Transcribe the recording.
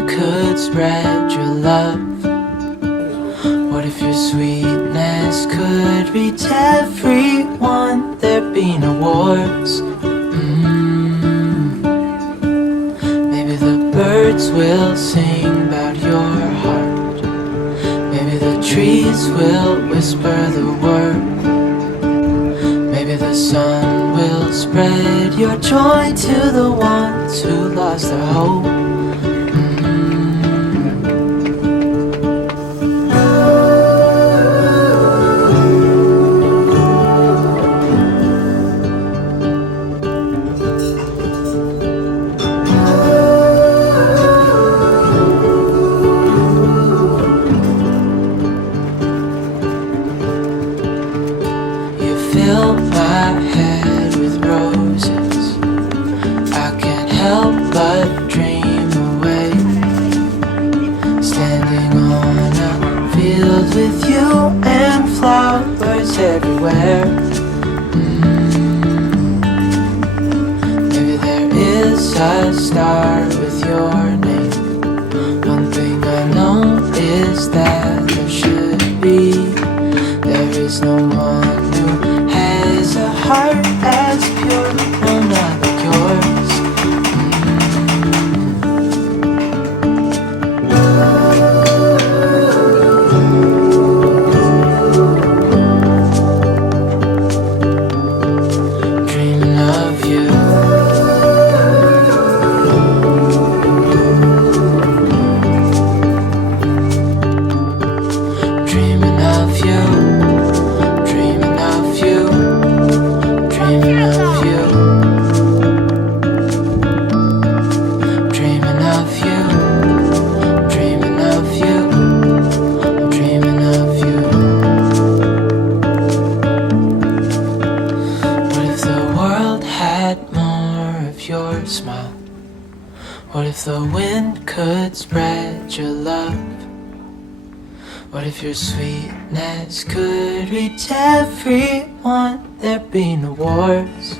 wind could spread your love? What if your sweetness could reach everyone? There'd be no wars. Maybe the birds will sing about your heart. Maybe the trees will whisper the word. Maybe the sun will spread your joy to the ones who lost their hope. Fill my head with roses. I can't help but dream away, standing on a field with you and flowers everywhere. Maybe there is a star with your name. One thing I know is that there should be. There is no one a heart as pure, no, not like yours. Dreaming of you. Dreaming of you. Smile. What if the wind could spread your love? What if your sweetness could reach everyone? There'd be no wars.